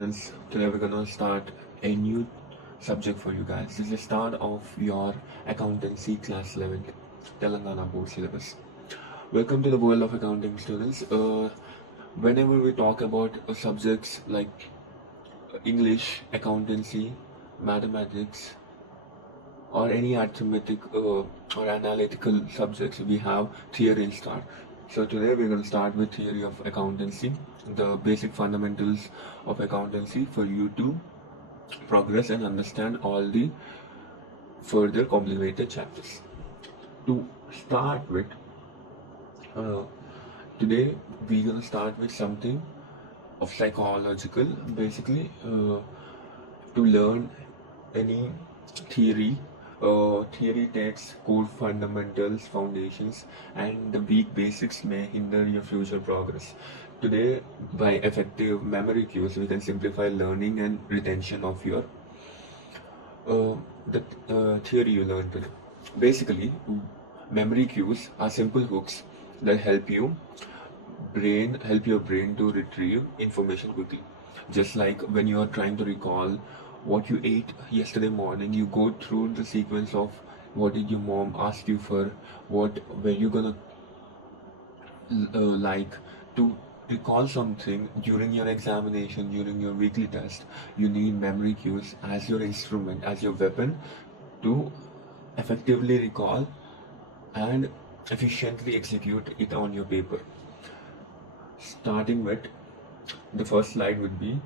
Friends, today we're gonna start a new subject for you guys. This is the start of your accountancy class 11 Telangana board syllabus. Welcome to the world of accounting students. Whenever we talk about subjects like English, accountancy, mathematics, or any arithmetic or analytical subjects, we have theory start. So today we're going to start with theory of accountancy, the basic fundamentals of accountancy for you to progress and understand all the further complicated chapters. To start with, uh, today we're going to start with something of psychological, basically to learn any theory. Theory takes core fundamentals, foundations, and the weak basics may hinder your future progress. Today, by effective memory cues, we can simplify learning and retention of your the theory you learned today. Basically, memory cues are simple hooks that help your brain to retrieve information quickly. Just like when you are trying to recall what you ate yesterday morning, you go through the sequence of what did your mom ask you for, what were you gonna like to recall something during your examination, during your weekly test. You need memory cues as your instrument, as your weapon to effectively recall and efficiently execute it on your paper. Starting with the first slide would be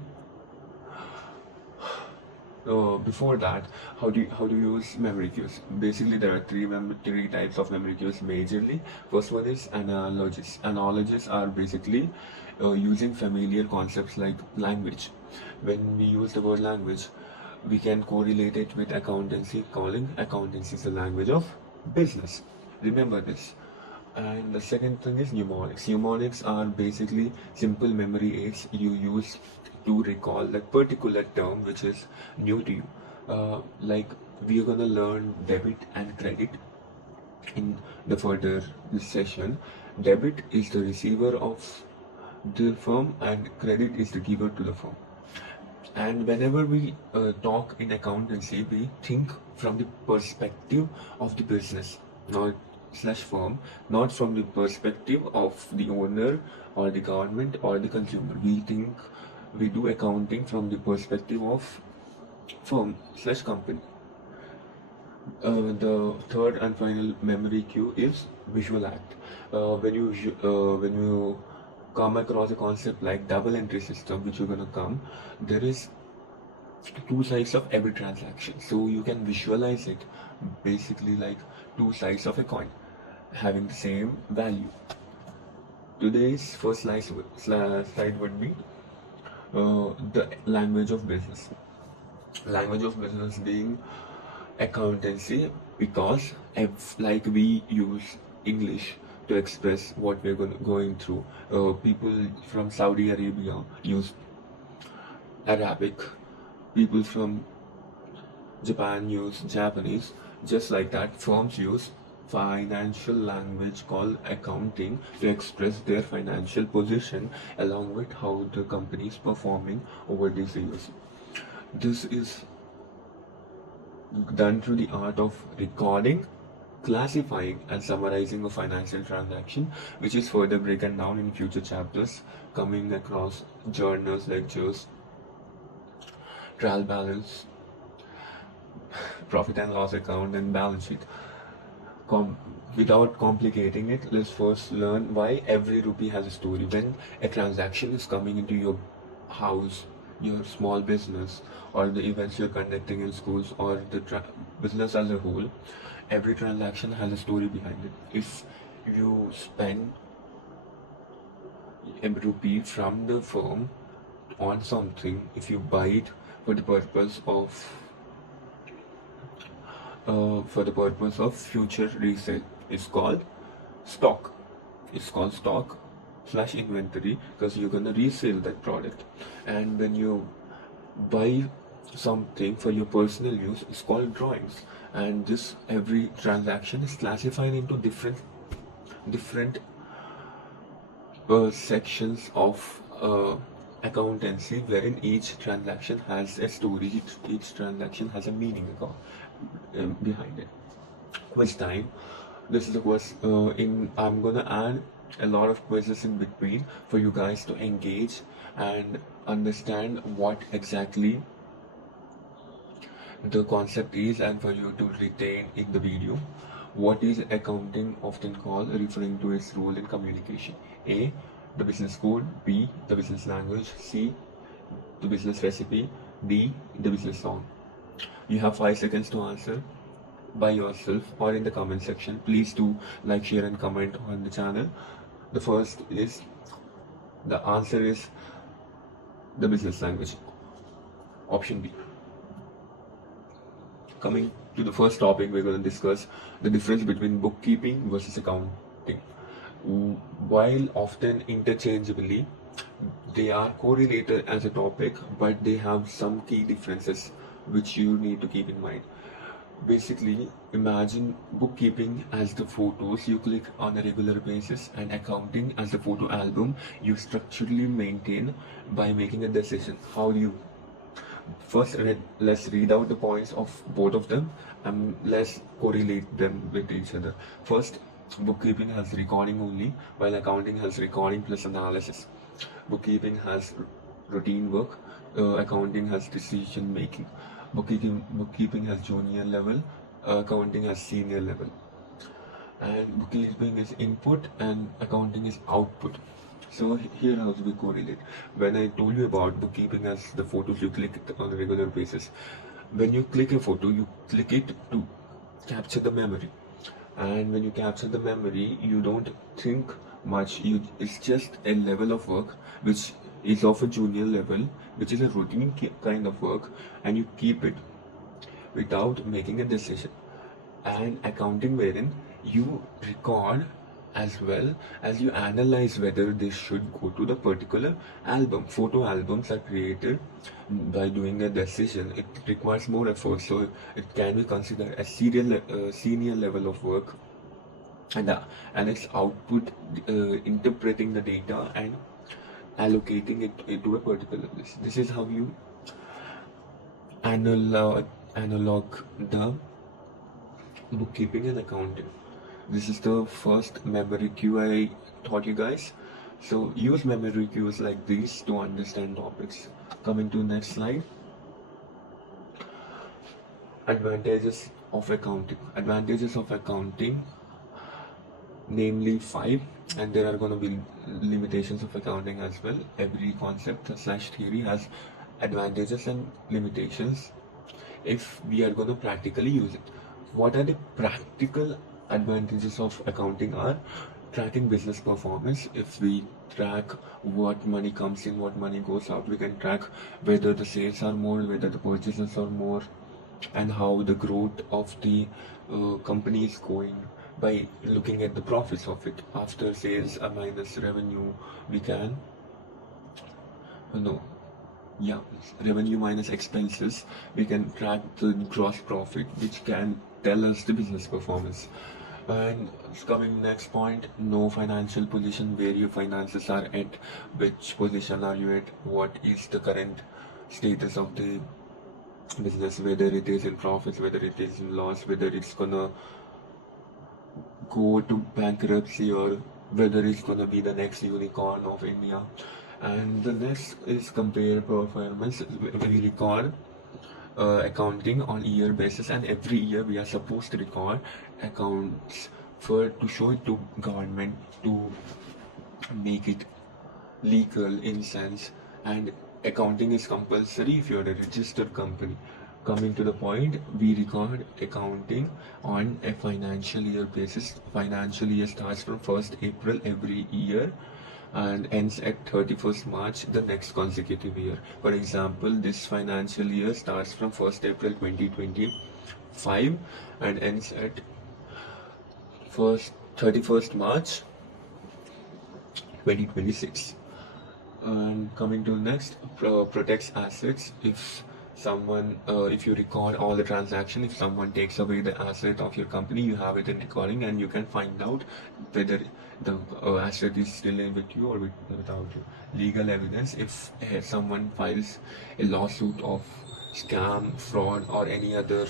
before that, how do you use memory cues? Basically, there are three types of memory cues majorly. First one is analogies. Analogies are basically using familiar concepts like language. When we use the word language, we can correlate it with accountancy, calling accountancy is the language of business. Remember this. And the second thing is mnemonics. Mnemonics are basically simple memory aids you use to recall that particular term which is new to you. Like we are gonna learn debit and credit in the further this session. Debit is the receiver of the firm and credit is the giver to the firm. And whenever we talk in accountancy, we think from the perspective of the business, not slash firm, not from the perspective of the owner or the government or the consumer. We do accounting from the perspective of firm slash company. The third and final memory cue is visual act. When you come across a concept like double entry system, which you're gonna come, there is two sides of every transaction. So you can visualize it basically like two sides of a coin having the same value. Today's first slide would be the language of business. Language of business being accountancy, because like we use English to express what we're going through. People from Saudi Arabia use Arabic. People from Japan use Japanese. Just like that, firms use financial language called accounting to express their financial position along with how the company is performing over these years. This is done through the art of recording, classifying, and summarizing a financial transaction, which is further broken down in future chapters, coming across journals, lectures, trial balance, profit and loss account, and balance sheet. Without complicating it, let's first learn why every rupee has a story. When a transaction is coming into your house, your small business, or the events you're conducting in schools, or the business as a whole, every transaction has a story behind it. If you spend a rupee from the firm on something, if you buy it for the purpose of future resale, it's called stock. It's called stock slash inventory because you're gonna resell that product. And when you buy something for your personal use, it's called drawings. And this every transaction is classified into different sections of accountancy, wherein each transaction has a story, each transaction has a meaning behind it. Quiz time. This is a quiz. I'm gonna add a lot of quizzes in between for you guys to engage and understand what exactly the concept is, and for you to retain in the video. What is accounting often called, referring to its role in communication? A. The business code. B. The business language. C. The business recipe. D. The business song. You have 5 seconds to answer by yourself or in the comment section. Please do like, share and comment on the channel. The first is, the answer is the business language, option B. Coming to the first topic, we're going to discuss the difference between bookkeeping versus accounting. While often interchangeably, they are correlated as a topic, but they have some key differences which you need to keep in mind. Basically, imagine bookkeeping as the photos you click on a regular basis, and accounting as the photo album you structurally maintain by making a decision. How do you? First, let's read out the points of both of them and let's correlate them with each other. First, bookkeeping has recording only, while accounting has recording plus analysis. Bookkeeping has routine work, accounting has decision making. Bookkeeping has junior level, accounting has senior level. And bookkeeping is input and accounting is output. So here how we correlate. When I told you about bookkeeping as the photos you click on a regular basis, when you click a photo, you click it to capture the memory. And when you capture the memory, you don't think much. It's just a level of work which is of a junior level, which is a routine kind of work, and you keep it without making a decision. And accounting, wherein you record as well as you analyze whether they should go to the particular album. Photo albums are created by doing a decision. It requires more effort, so it can be considered a senior level of work. And its output, interpreting the data and allocating it into a particular list. This is how you analog the bookkeeping and accounting. This is the first memory cue I taught you guys. So use memory cues like these to understand topics. Coming to the next slide. Advantages of accounting. Advantages of accounting, namely 5, and there are going to be limitations of accounting as well. Every concept / theory has advantages and limitations if we are going to practically use it. What are the practical advantages of accounting? Are tracking business performance. If we track what money comes in, what money goes out, we can track whether the sales are more, whether the purchases are more, and how the growth of the company is going by looking at the profits of it. After sales minus revenue, we can revenue minus expenses, we can track the gross profit, which can tell us the business performance. And coming next point, no financial position, where your finances are at, which position are you at, what is the current status of the business, whether it is in profits, whether it is in loss, whether it's gonna go to bankruptcy, or whether it's gonna be the next unicorn of India. And the next is compare performance. We record accounting on year basis, and every year we are supposed to record accounts to show it to government, to make it legal in sense. And accounting is compulsory if you are a registered company. Coming to the point, we record accounting on a financial year basis. Financial year starts from 1st April every year and ends at 31st March the next consecutive year. For example, this financial year starts from 1st April 2025 and ends at 31st March 2026. And coming to next, protects assets. If someone, if you record all the transaction, if someone takes away the asset of your company, you have it in recording, and you can find out whether the asset is still in with you or without you. Legal evidence: if someone files a lawsuit of scam, fraud, or any other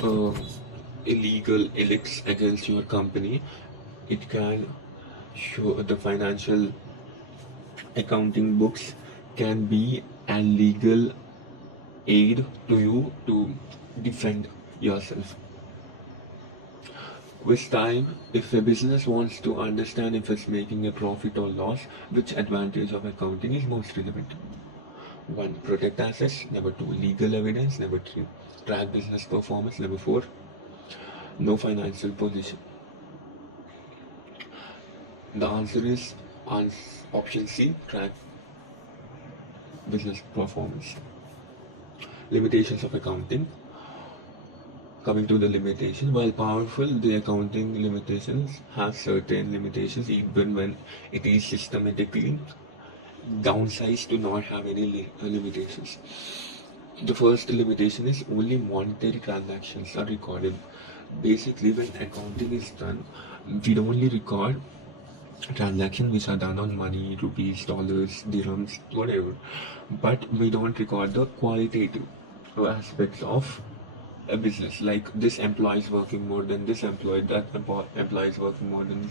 um, illegal illicts against your company, it can show the financial accounting books can be a legal aid to you to defend yourself. With time, if a business wants to understand if it's making a profit or loss, which advantage of accounting is most relevant? 1. Protect assets. Number 2. Legal evidence. Number 3. Track business performance. Number 4. No financial position. The answer is option C. Track business performance. Limitations of accounting. Coming to the limitations, while powerful, the accounting limitations have certain limitations even when it is systematically downsized to not have any limitations. The first limitation is only monetary transactions are recorded. Basically, when accounting is done, we only record transactions which are done on money, rupees, dollars, dirhams, whatever. But we don't record the qualitative aspects of a business, like this employee is working more than this employee, that employee is working more than this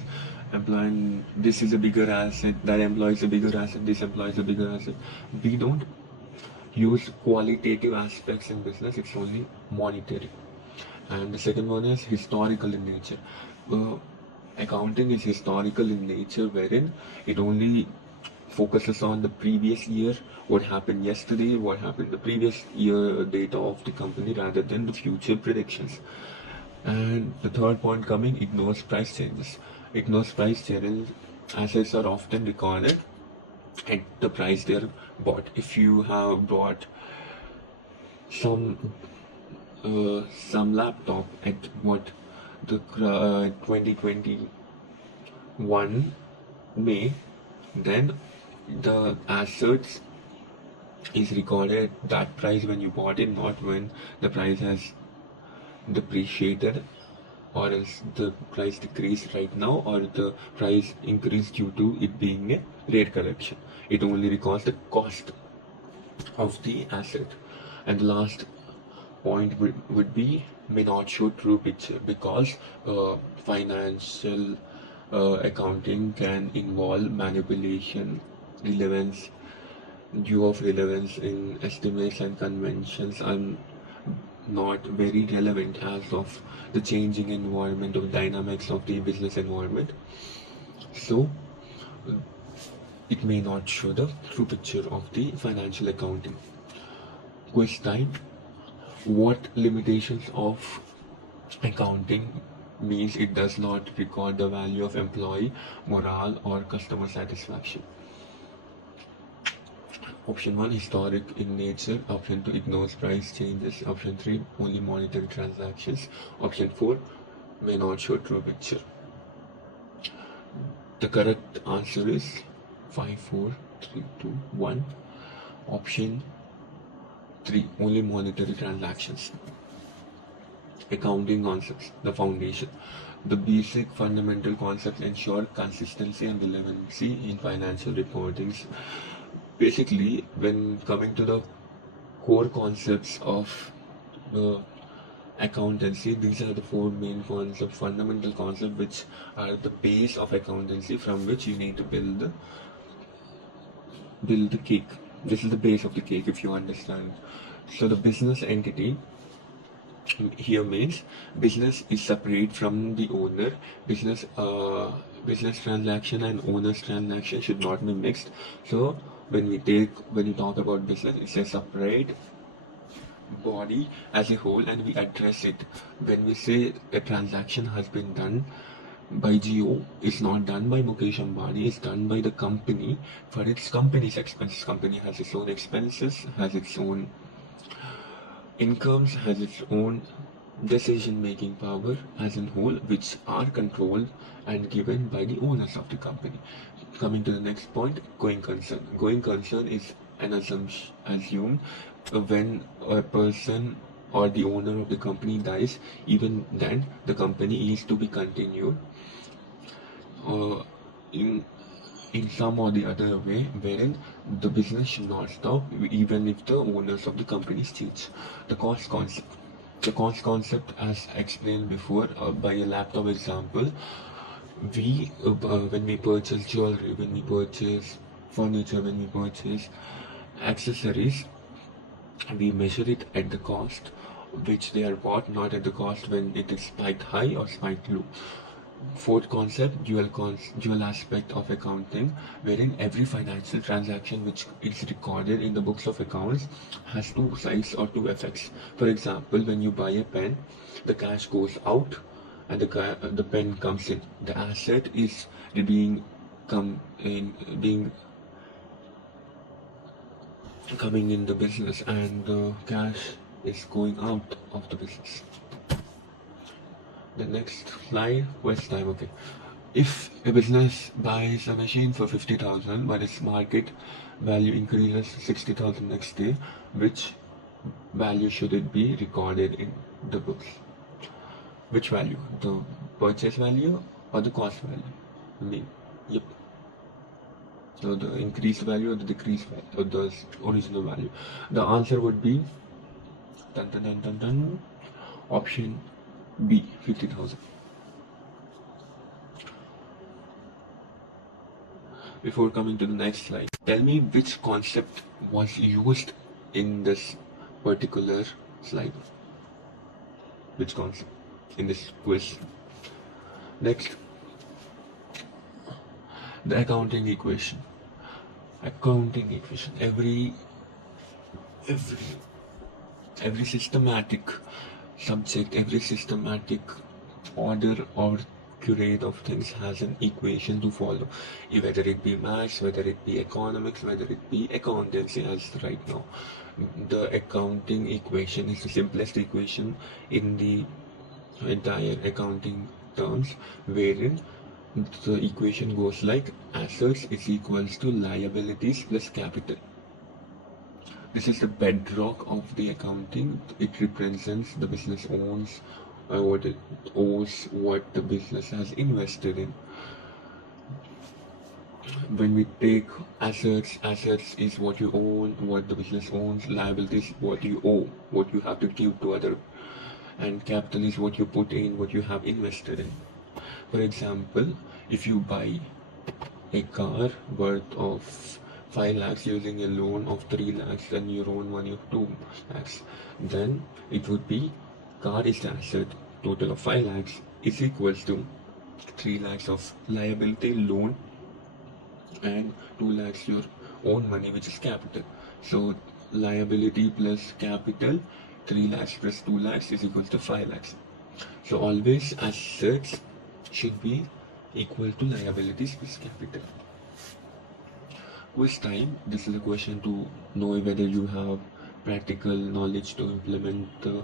employee, this is a bigger asset, that employee is a bigger asset, this employee is a bigger asset. We don't use qualitative aspects in business, it's only monetary. And the second one is historical in nature. Accounting is historical in nature, wherein it only focuses on the previous year, what happened yesterday, what happened the previous year data of the company, rather than the future predictions. And the third point coming, ignores price changes. Ignores price changes. Assets are often recorded at the price they're bought. If you have bought some laptop at what the 2021 May, then the assets is recorded at that price when you bought it, not when the price has depreciated, or else the price decreased right now, or the price increased due to it being a rate correction. It only records the cost of the asset. And the last point would be may not show true picture, because financial accounting can involve manipulation, relevance, due of relevance in estimates, and conventions are not very relevant as of the changing environment of dynamics of the business environment. So it may not show the true picture of the financial accounting. Quiz time. What limitations of accounting means it does not record the value of employee morale or customer satisfaction? Option 1, historic in nature. Option 2, ignores price changes. Option 3, only monetary transactions. Option 4, may not show true picture. The correct answer is 5, 4, 3, 2, 1. Option 3, only monetary transactions. Accounting concepts, the foundation. The basic fundamental concepts ensure consistency and relevancy in financial reportings. Basically, when coming to the core concepts of the accountancy, these are the four main concepts, fundamental concepts, which are the base of accountancy, from which you need to build the cake. This is the base of the cake, if you understand. So the business entity here means business is separate from the owner. Business transaction and owner's transaction should not be mixed. So when you talk about business, it's a separate body as a whole, and we address it. When we say a transaction has been done by Geo, it's not done by Mukesh Ambani, it's done by the company for its company's expenses. Company has its own expenses, has its own incomes, has its own decision-making power as a whole, which are controlled and given by the owners of the company. Coming to the next point, going concern. Going concern is an assume when a person or the owner of the company dies, even then the company is to be continued uh, in some or the other way, wherein the business should not stop even if the owners of the companies change. The cost concept. The cost concept, as explained before by a laptop example, when we purchase jewelry, when we purchase furniture, when we purchase accessories, we measure it at the cost which they are bought, not at the cost when it is spiked high or spiked low. Fourth concept, dual aspect of accounting, wherein every financial transaction which is recorded in the books of accounts has two sides or two effects. For example, when you buy a pen, the cash goes out and the pen comes in. The asset is being being coming in the business, and the cash is going out of the business. The next slide, waste time. Okay, if a business buys a machine for 50,000 but its market value increases to 60,000 next day, which value should it be recorded in the books? Which value? The purchase value or the cost value? I mean, yep. So the increased value or the decreased value or the original value? The answer would be option B, 50,000. Before coming to the next slide, tell me which concept was used in this particular slide. Which concept in this quiz? Next, the accounting equation. Accounting equation. Every systematic subject, every systematic order or curate of things has an equation to follow, whether it be maths, whether it be economics, whether it be accountancy. As right now, the accounting equation is the simplest equation in the entire accounting terms, wherein the equation goes like assets is equals to liabilities plus capital. This is the bedrock of the accounting. It represents the business owns what it owes, what the business has invested in. When we take assets is what you own, what the business owns. Liabilities, what you owe, what you have to give to other. And capital is what you put in, what you have invested in. For example, if you buy a car worth of 5 lakhs using a loan of 3 lakhs and your own money of 2 lakhs, then it would be car is the asset, total of 5 lakhs is equals to 3 lakhs of liability loan and 2 lakhs your own money, which is capital. So liability plus capital, 3 lakhs plus 2 lakhs is equal to 5 lakhs. So always assets should be equal to liabilities plus capital. Quiz time. This is a question to know whether you have practical knowledge to implement the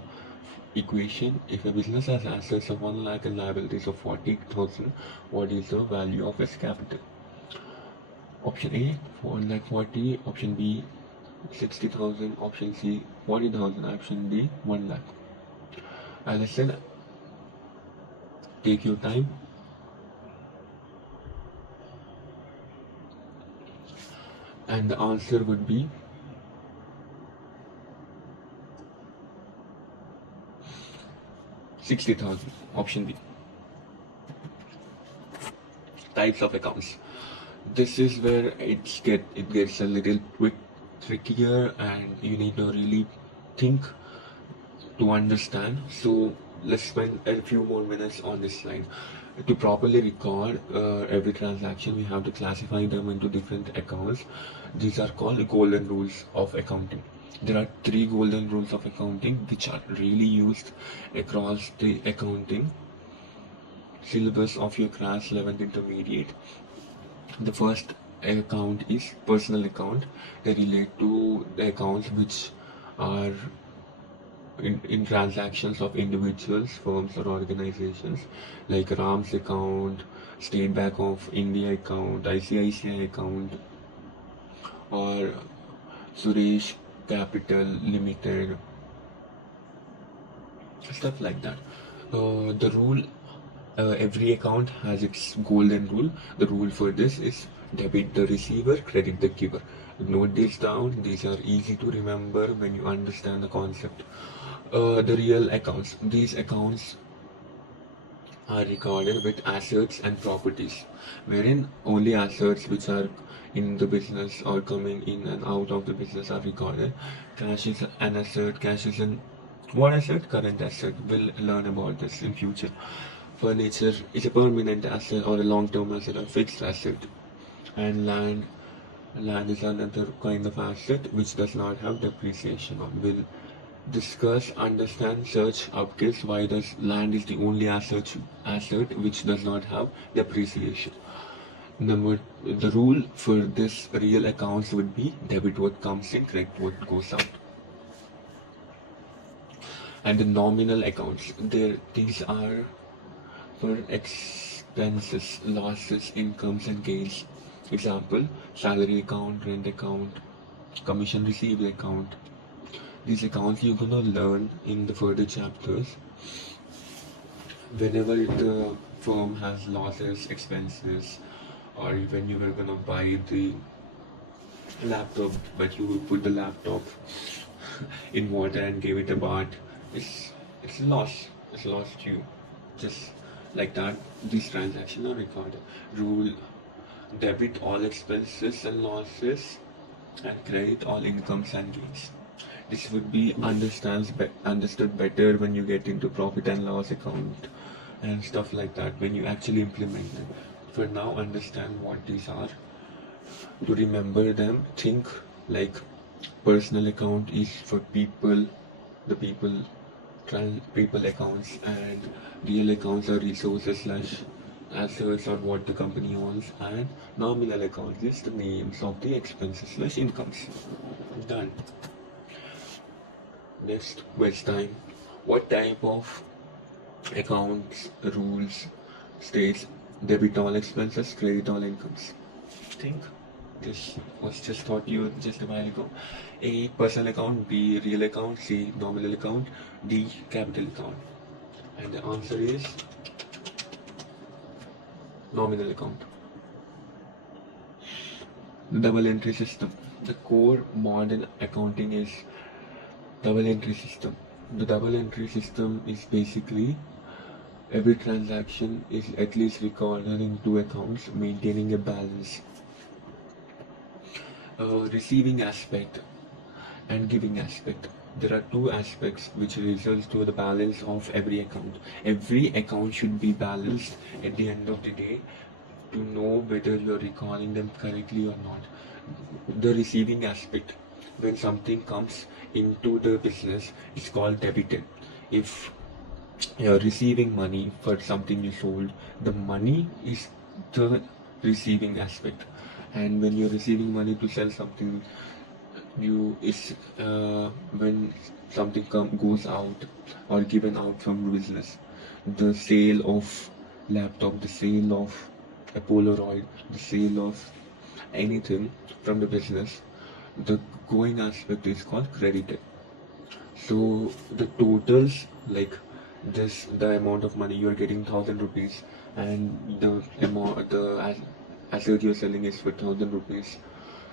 equation. If a business has assets of 1 lakh and liabilities of 40,000, what is the value of its capital? Option A, 1 lakh 40, option B, 60,000, option C, 40,000, option D, 1 lakh. As I said, take your time. And the answer would be $60,000, option B. Types of accounts. This is where it gets a little bit trickier, and you need to really think to understand. So let's spend a few more minutes on this slide. To properly record every transaction, we have to classify them into different accounts. These are called golden rules of accounting. There are 3 golden rules of accounting which are really used across the accounting syllabus of your class 11th intermediate. The first account is personal account. They relate to the accounts which are in transactions of individuals, firms or organizations, like Ram's account, State Bank of India account, ICICI account, or Suresh Capital Limited, stuff like that. The rule, every account has its golden rule. The rule for this is debit the receiver, credit the giver. Note these down. These are easy to remember when you understand the concept. The real accounts. These accounts are recorded with assets and properties, wherein only assets which are in the business or coming in and out of the business are recorded. Cash is an asset. Cash is an what asset? Current asset. We'll learn about this in future. Furniture is a permanent asset or a long-term asset or fixed asset. And land is another kind of asset which does not have depreciation. We'll discuss, understand, search up case why does land is the only asset which does not have depreciation. The rule for this real accounts would be debit what comes in, credit what goes out. And the nominal accounts, these are for expenses, losses, incomes and gains. Example, salary account, rent account, commission received account. These accounts you're gonna learn in the further chapters. Whenever the firm has losses, expenses, or when you were gonna buy the laptop, but you put the laptop in water and gave it a bath, it's a loss. It's lost you. Just like that, these transactions are recorded. Rule: debit all expenses and losses, and credit all incomes and gains. This would be understood better when you get into profit and loss account and stuff like that, when you actually implement them. For now, understand what these are. To remember them, think like personal account is for people, the people accounts, and real accounts are resources slash assets or what the company owns, and nominal accounts is the names of the expenses slash incomes. Done. Next quiz time. What type of accounts rules states debit all expenses, credit all incomes? Think. This was just taught you just a while ago. A, personal account. B, real account. C, nominal account. D, capital account. And the answer is nominal account. The double entry system. The core modern accounting is double entry system. The double entry system is basically every transaction is at least recorded in two accounts, maintaining a balance. Receiving aspect and giving aspect. There are two aspects which results to the balance of every account. Every account should be balanced at the end of the day to know whether you're recording them correctly or not. The receiving aspect, when something comes into the business, it's called debited. If you're receiving money for something you sold, the money is the receiving aspect. And when you're receiving money to sell something, when something goes out or given out from the business, the sale of laptop, the sale of a Polaroid, the sale of anything from the business, the going aspect is called credited. So the totals, like the amount of money you are getting, 1,000 rupees, and the asset you're selling is for 1,000 rupees,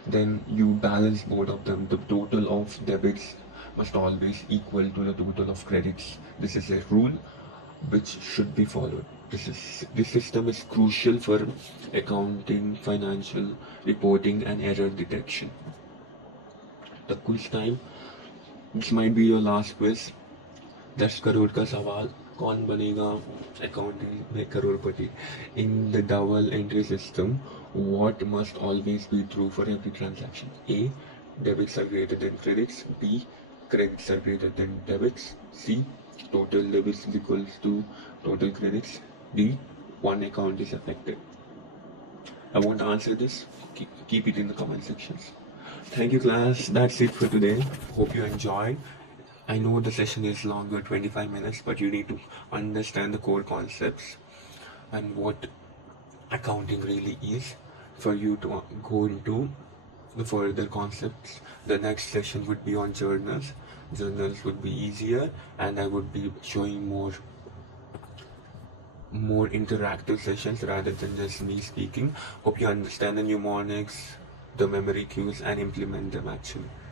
then you balance both of them. The total of debits must always equal to the total of credits. This is a rule which should be followed. This system is crucial for accounting, financial reporting, and error detection. The quiz time. This might be your last quiz. 10 crore का सवाल, कौन बनेगा accounting में करोड़पति? In the double entry system, what must always be true for every transaction? A, debits are greater than credits. B, credits are greater than debits. C, total debits is equals to total credits. D, one account is affected. I won't answer this. Keep it in the comment sections. Thank you, class. That's it for today. Hope you enjoyed. I know the session is longer, 25 minutes, but you need to understand the core concepts and what accounting really is for you to go into the further concepts. The next session would be on journals. Journals would be easier, and I would be showing more interactive sessions rather than just me speaking. Hope you understand the mnemonics, the memory cues, and implement them actually.